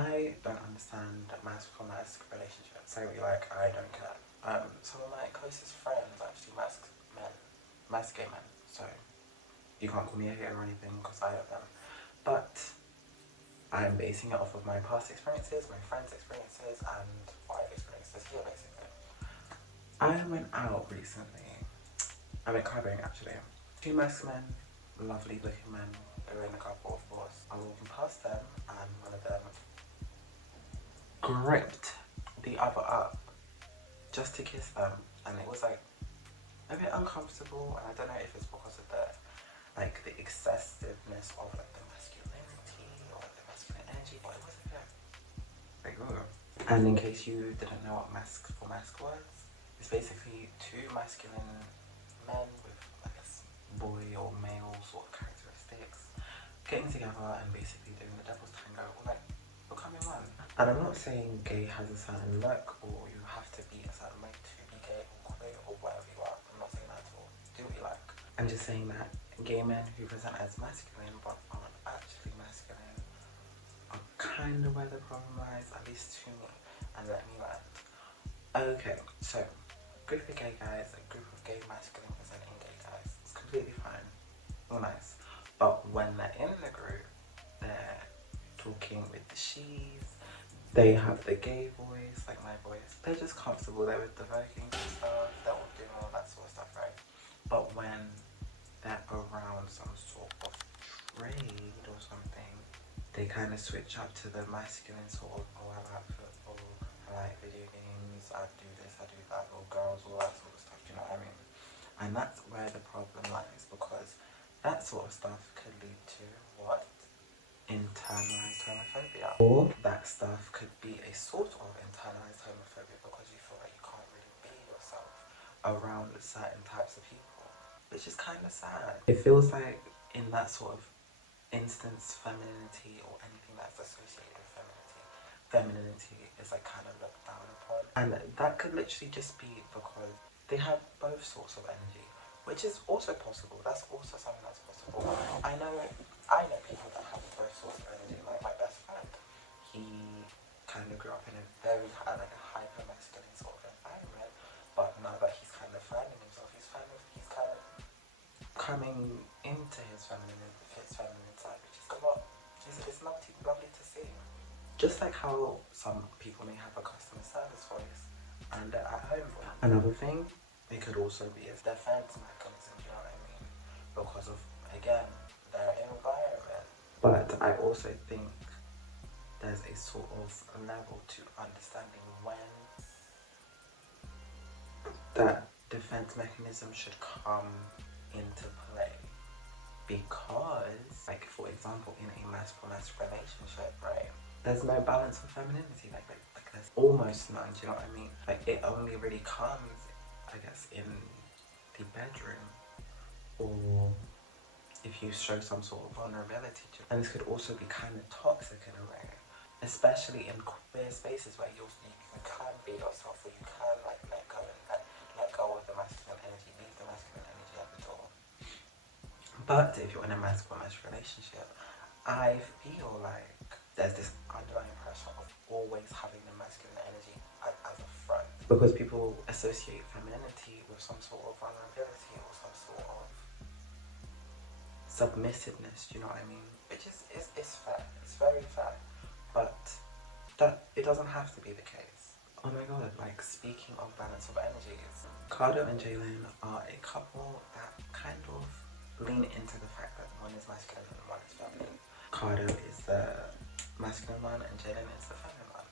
I don't understand masc for masc relationships. I really I don't get. Some of my closest friends actually masc gay men. So you can't call me a hater or anything because I have them. But I'm basing it off of my past experiences, my friends' experiences, and what I've experienced this year, basically. I went out recently. I went clubbing, actually. Two masc men, lovely looking men. They were in a couple, of course. I was walking past them, and one of them gripped the other up just to kiss them, and it was like a bit uncomfortable. And I don't know if it's because of the excessiveness of the masculinity or the masculine energy, but it was a bit like, ugh. And in case you didn't know what masc was, it's basically two masculine men with, I guess, boy or male sort of characteristics getting together and basically doing the devil's tango, or becoming one. And I'm not saying gay has a certain look or you have to be a certain way to be gay or queer or whatever you are. I'm not saying that at all. Do what you like. I'm just saying that gay men who present as masculine but aren't actually masculine are kind of where the problem lies, at least to me. And let me land. Okay, so group of gay guys, a group of gay masculine presenting gay guys. It's completely fine. All nice. But when they're in the group, they're talking with the she's. They have the gay voice, like my voice. They're just comfortable there with the vocals and stuff. They're all doing all that sort of stuff, right? But when they're around some sort of trade or something, they kind of switch up to the masculine sort of, oh, I like football, I like video games, I do this, I do that, or girls, all that sort of stuff, do you know what I mean? And that's where the problem lies, because that sort of stuff could lead to what? Internalized homophobia. Or that stuff could be a sort of internalized homophobia because you feel like you can't really be yourself around certain types of people, which is kind of sad. It feels like in that sort of instance, femininity or anything that's associated with femininity is kind of looked down upon. And that could literally just be because they have both sorts of energy, which is also possible. That's also something that's possible. I know people that have both sorts of energy. Like my best friend, he kind of grew up in a very hyper masculine sort of environment, but now that he's kind of finding himself, he's kind of coming into his feminine side, which is a lot. It's lovely to see. Just like how some people may have a customer service voice and at home voice. Another thing, it could also be a defense mechanism, you know what I mean? Because of, again, their environment. But I also think there's a sort of level to understanding when that defense mechanism should come into play. Because, for example, in a masc relationship, right, there's no balance of femininity. There's almost none, do you know what I mean? It only really comes, I guess, in the bedroom, or if you show some sort of vulnerability to it. And this could also be kind of toxic in a way, especially in queer spaces where you can be yourself, or you can let go and let go of the masculine energy, leave the masculine energy at the door. But if you're in a masc relationship, I feel like there's this underlying pressure of always having the masculine energy as a front, because people associate femininity with some sort of vulnerability or some sort of submissiveness, do you know what I mean? Which is fair, it's very fair, but that it doesn't have to be the case. Oh my god, speaking of balance of energies, Cardo and Jalen are a couple that kind of lean into the fact that one is masculine and one is feminine. Cardo is the masculine one and Jalen is the feminine one.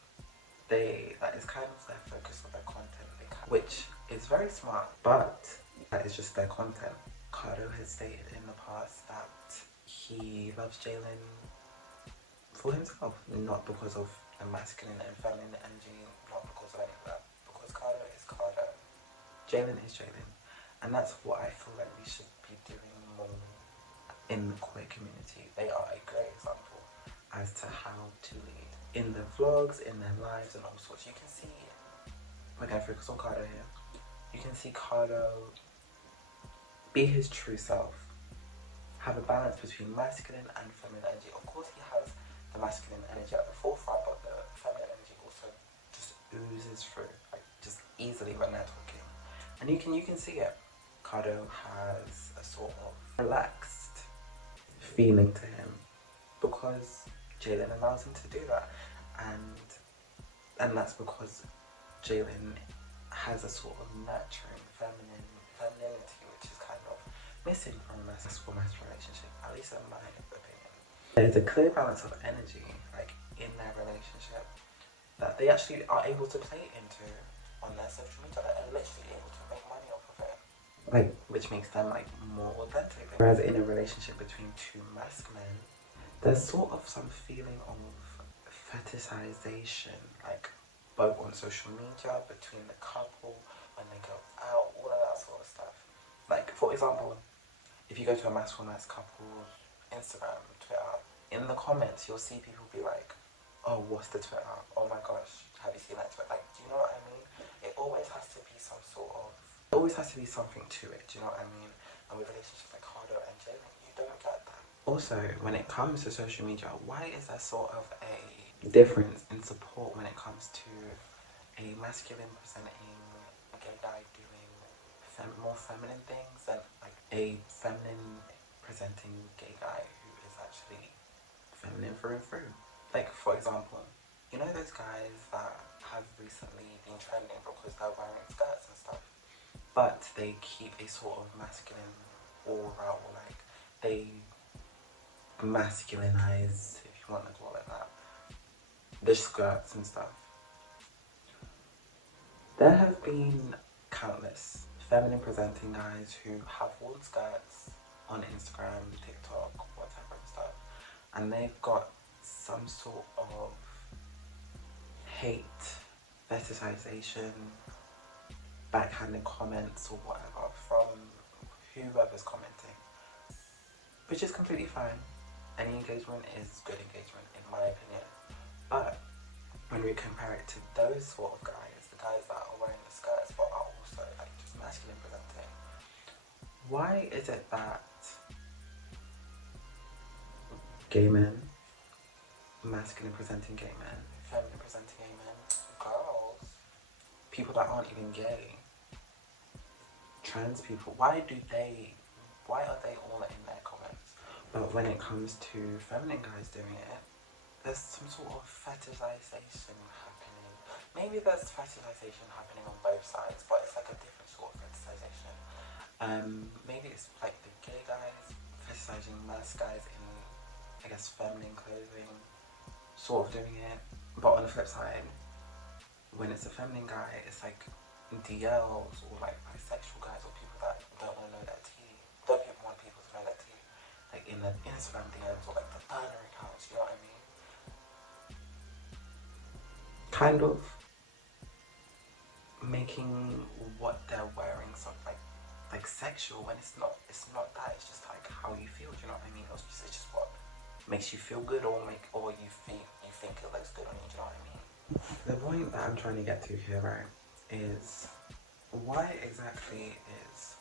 That is kind of their focus of their content, which is very smart, but that is just their content. Cardo has stated in the past that he loves Jalen for himself, not because of the masculine and feminine energy, not because of any of that, because Cardo is Cardo, Jalen is Jalen, and that's what I feel like we should be doing more in the queer community. They are a great example as to how to lead in their vlogs, in their lives, and all sorts. You can see, we're going to focus on Cardo here, you can see Cardo be his true self, have a balance between masculine and feminine energy. Of course, he has the masculine energy at the forefront, but the feminine energy also just oozes through, like just easily when they're talking. And you can see it. Cardo has a sort of relaxed feeling to him because Jalen allows him to do that, and that's because Jalen has a sort of nurturing femininity, which is kind of missing from a successful mass relationship, at least in my opinion. There's a clear balance of energy, like in their relationship, that they actually are able to play into on their social media. They're literally able to make money off of it, like, which makes them like more authentic. Whereas in a relationship between two Masc men, there's sort of some feeling of fetishization, like both on social media, between the couple, when they go out, all of that sort of stuff. Like, for example, if you go to a Masc for Masc couple's Instagram, Twitter, in the comments you'll see people be like, oh, what's the Twitter? Oh my gosh, have you seen that Twitter? Like, do you know what I mean? It always has to be some sort of, it always has to be something to it, do you know what I mean? And with relationships like Cardo and Jalen, you don't get that. Also, when it comes to social media, why is there sort of a difference in support when it comes to a masculine presenting gay guy doing more feminine things than like a feminine presenting gay guy who is actually feminine through and through? Like, for example, you know those guys that have recently been trending because they're wearing skirts and stuff, but they keep a sort of masculine aura, or like they masculinize, if you want to call it that, the skirts and stuff. There have been countless feminine presenting guys who have worn skirts on Instagram, TikTok, whatever and stuff, and they've got some sort of hate, fetishization, backhanded comments or whatever from whoever's commenting, which is completely fine. Any engagement is good engagement in my opinion, but when we compare it to those sort of guys, the guys that are wearing the skirts but are also like just masculine presenting, why is it that gay men, masculine presenting gay men, feminine presenting gay men, girls, people that aren't even gay, trans people, why are they all in their comments? But when it comes to feminine guys doing it, there's some sort of fetishization happening. Maybe there's fetishization happening on both sides, but it's like a different sort of fetishization. Maybe it's like the gay guys fetishizing Masc guys in, I guess, feminine clothing, sort of doing it. But on the flip side, when it's a feminine guy, it's like DLs or like bisexual guys or people that don't want to know their tea. Don't want people to know their tea. Like in the Instagram DMs or like the burner accounts, you know what I mean? Kind of making what they're wearing something like sexual when it's not that, it's just like how you feel, do you know what I mean? It's just what makes you feel good, or you think it looks good on you, do you know what I mean? The point that I'm trying to get to here, right, is why exactly is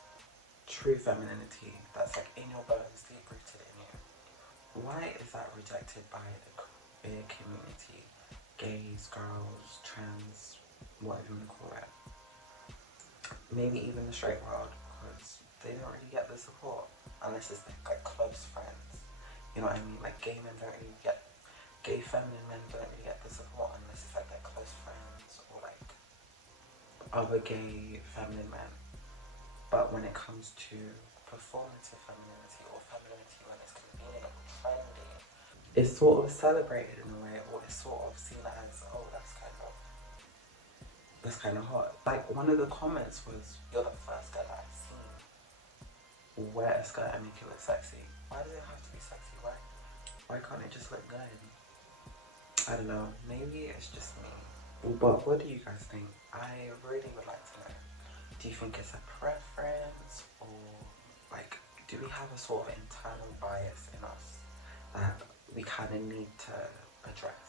true femininity that's like in your bones, deep rooted in you, why is that rejected by the queer community? Gays, girls, trans, whatever you want to call it. Maybe even the straight world, because they don't really get the support unless it's like close friends. You know what I mean? Like gay feminine men don't really get the support unless it's like their close friends or like other gay feminine men. But when it comes to performative femininity or femininity when it's convenient or trendy, it's sort of celebrated in a way, or it's sort of seen as, oh, that's kind of hot. Like one of the comments was, you're the first guy that I've seen wear a skirt and make it look sexy. Why does it have to be sexy? Why can't it just look good? I don't know, maybe it's just me. But what do you guys think? I really would like to know. Do you think it's a preference, or like, do we have a sort of internal bias in us that we kind of need to address?